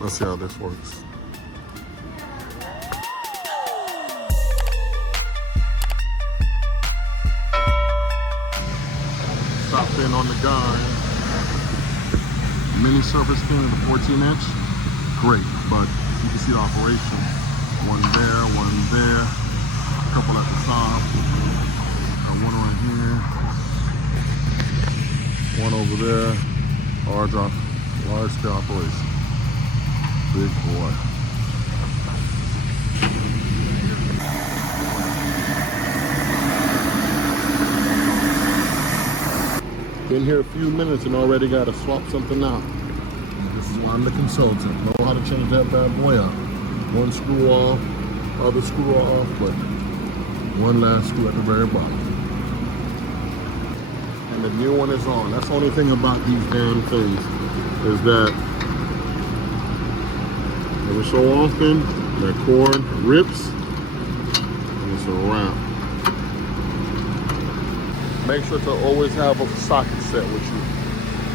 Let's see how this works. Stopped in on the guy. Mini surface cleaner, the 14-inch. Great, but you can see the operation. One there, one there, a couple at the top. Got one right here. One over there. Large scale operation. Big boy. Been here a few minutes and already got to swap something out. This is why I'm the consultant. Know how to change that bad boy up. One screw off, other screw off, but one last screw at the very bottom. And the new one is on. That's the only thing about these damn things is that every so often that cord rips and it's a wrap. Make sure to always have a socket set with you,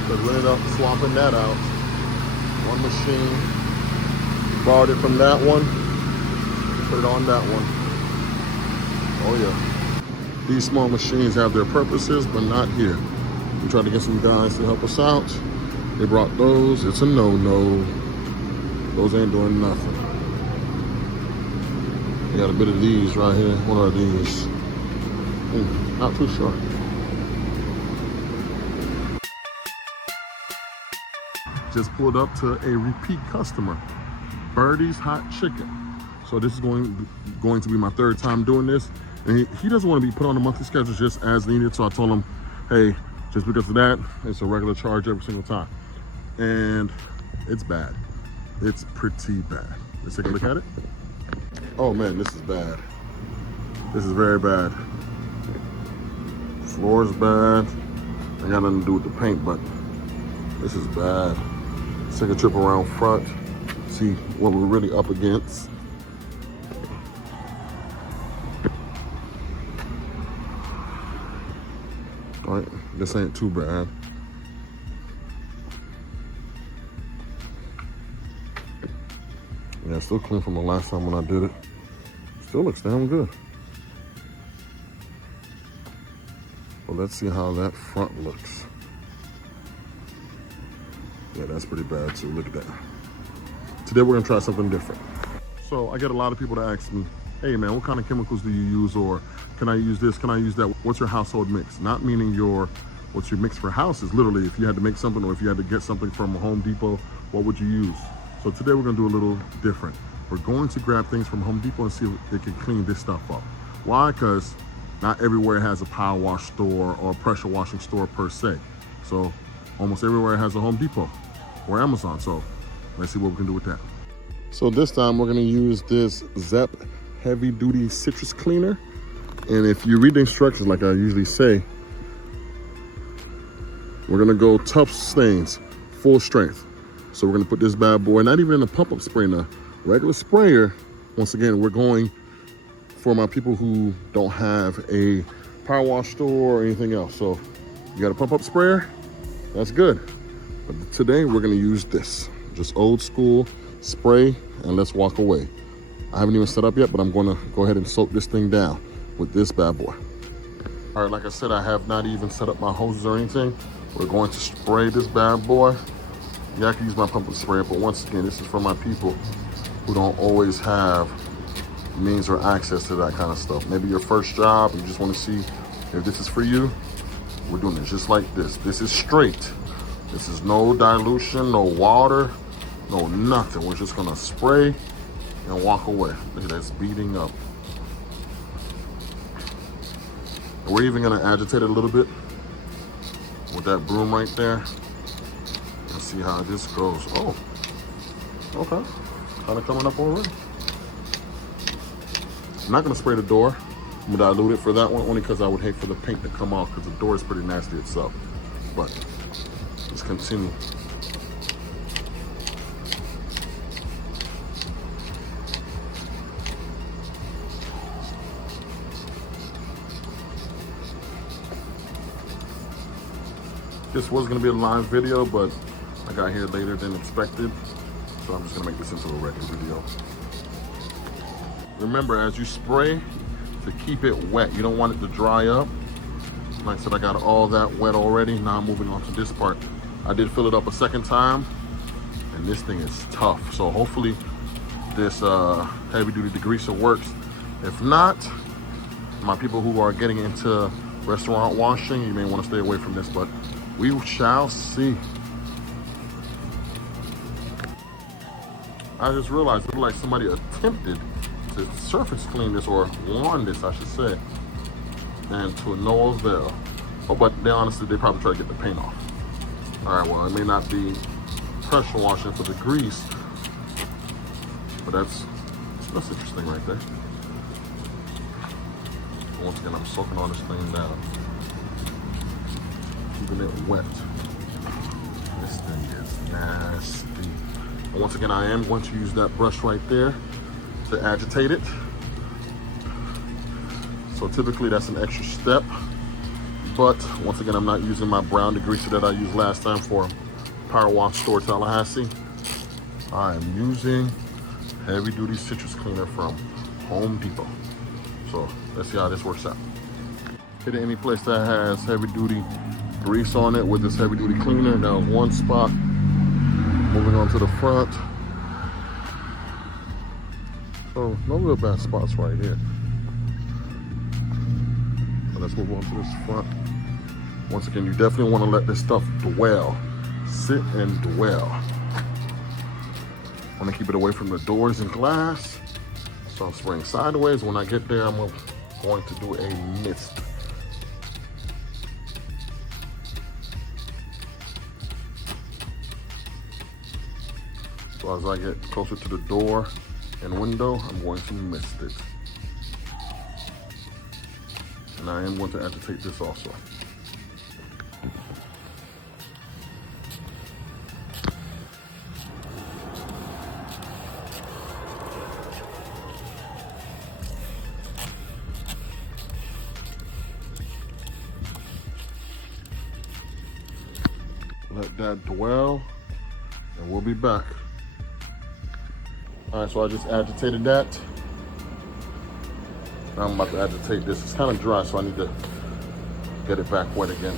because we ended up swapping that out. One machine, borrowed it from that one, put it on that one. Oh yeah. These small machines have their purposes, but not here. We tried to get some guys to help us out. They brought those. It's a no-no. Those ain't doing nothing. We got a bit of these right here. What are these? Not too sure. Just pulled up to a repeat customer, Birdie's Hot Chicken. So this is going to be my third time doing this. And he doesn't want to be put on a monthly schedule just as needed. So I told him, hey, just because of that, it's a regular charge every single time. And it's bad. It's pretty bad. Let's take a look at it. Oh man, this is bad. This is very bad. Floor is bad. Ain't got nothing to do with the paint, but this is bad. Let's take a trip around front, see what we're really up against. All right, this ain't too bad. Yeah, still clean from the last time when I did it. Still looks damn good. Well, let's see how that front looks. Yeah, that's pretty bad too. Look at that. Today we're gonna try something different. So I get a lot of people to ask me, hey man, what kind of chemicals do you use? Or can I use this? Can I use that? What's your household mix? Not meaning what's your mix for houses. Literally, if you had to make something or if you had to get something from a Home Depot, what would you use? So today we're gonna do a little different. We're going to grab things from Home Depot and see if it can clean this stuff up. Why? Because not everywhere has a power wash store or a pressure washing store per se. So almost everywhere has a Home Depot or Amazon. So let's see what we can do with that. So this time we're gonna use this Zep heavy duty citrus cleaner. And if you read the instructions, like I usually say, we're gonna go tough stains, full strength. So we're gonna put this bad boy, not even in a pump-up spray, in a regular sprayer. Once again, we're going for my people who don't have a power wash store or anything else. So you got a pump-up sprayer, that's good. But today we're gonna use this, just old school spray, and let's walk away. I haven't even set up yet, but I'm gonna go ahead and soak this thing down with this bad boy. All right, like I said, I have not even set up my hoses or anything. We're going to spray this bad boy. Yeah, I can use my pump-up sprayer, but once again, this is for my people who don't always have means or access to that kind of stuff. Maybe your first job, you just want to see if this is for you. We're doing it just like this. This is straight. This is no dilution, no water, no nothing. We're just gonna spray and walk away. Look at that, it's beating up. And we're even gonna agitate it a little bit with that broom right there. Let's see how this goes. Oh, okay, kind of coming up already. I'm not gonna spray the door. I'm gonna dilute it for that one, only because I would hate for the paint to come off, because the door is pretty nasty itself. But let's continue. This was gonna be a live video, but I got here later than expected. So I'm just gonna make this into a regular video. Remember, as you spray, to keep it wet. You don't want it to dry up. Like I said, I got all that wet already. Now I'm moving on to this part. I did fill it up a second time, and this thing is tough. So hopefully this heavy duty degreaser works. If not, my people who are getting into restaurant washing, you may want to stay away from this, but we shall see. I just realized it looked like somebody attempted to surface clean this, or lawn this, I should say, and to no avail. Oh, but they honestly, they probably try to get the paint off. All right, well, it may not be pressure washing for the grease, but that's interesting right there. Once again, I'm soaking all this thing down, keeping it wet. This thing is nasty. And once again, I am going to use that brush right there to agitate it. So typically that's an extra step, but once again, I'm not using my brown degreaser that I used last time for Power Wash Store Tallahassee. I am using heavy duty citrus cleaner from Home Depot. So let's see how this works out. Hit any place that has heavy duty grease on it with this heavy duty cleaner. Now one spot. Moving on to the front. So no real bad spots right here. So let's move on to this front. Once again, you definitely want to let this stuff dwell. Sit and dwell. Want to keep it away from the doors and glass. So I'm spraying sideways. When I get there, I'm going to do a mist. So as I get closer to the door and window, I'm going to mist it. And I am going to agitate this also. Let that dwell, and we'll be back. All right, so I just agitated that. Now I'm about to agitate this. It's kind of dry, so I need to get it back wet again.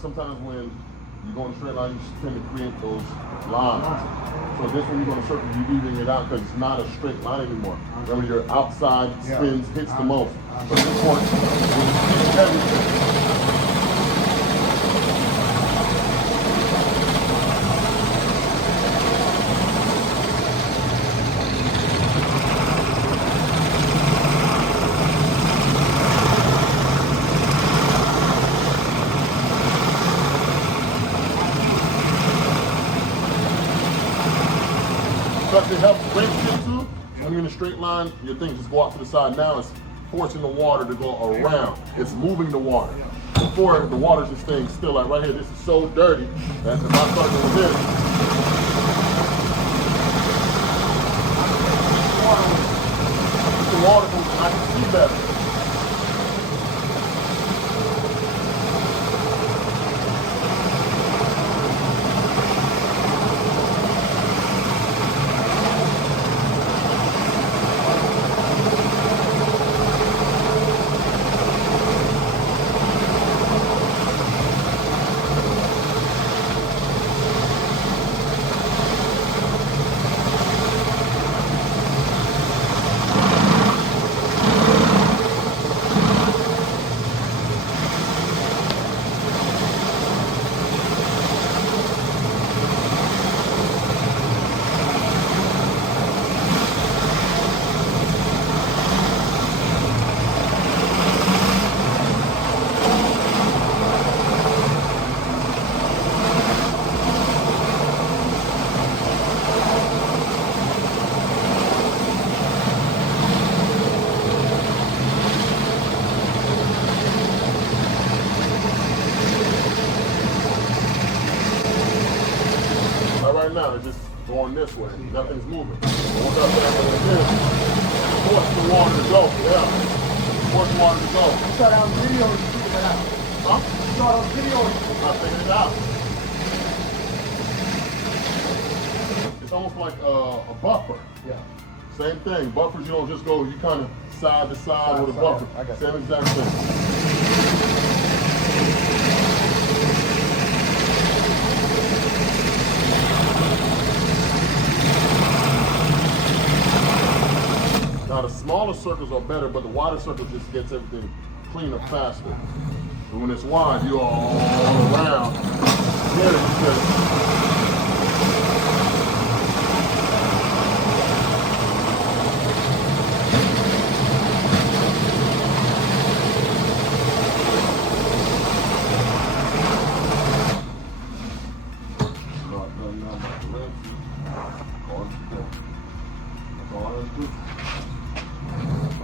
Sometimes when you go in a straight line, you tend to create those lines. So this one, you're going to circle, you're evening it out because it's not a straight line anymore. Remember, your outside spins hits the most. So this one, when you keep everything. It helps break it too. When you're in a straight line, your thing just go off to the side. Now it's forcing the water to go around. It's moving the water. Before, the water's just staying still. Like right here, this is so dirty that if I start doing this, the water moves, I can see better. now. It's just going this way. Nothing's moving. Hold up there like this. Force the water to go. Yeah. Force the water to go. You saw that on video, you figured it out. Huh? You saw it on video, I figured it out. It's almost like a buffer. Yeah. Same thing. Buffers, you don't just go, you kind of side to side with a buffer. I got Same exact thing. Now the smaller circles are better, but the wider circle just gets everything cleaner faster. But when it's wide, you're all around. Here it's just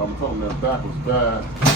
I'm telling them that back was bad.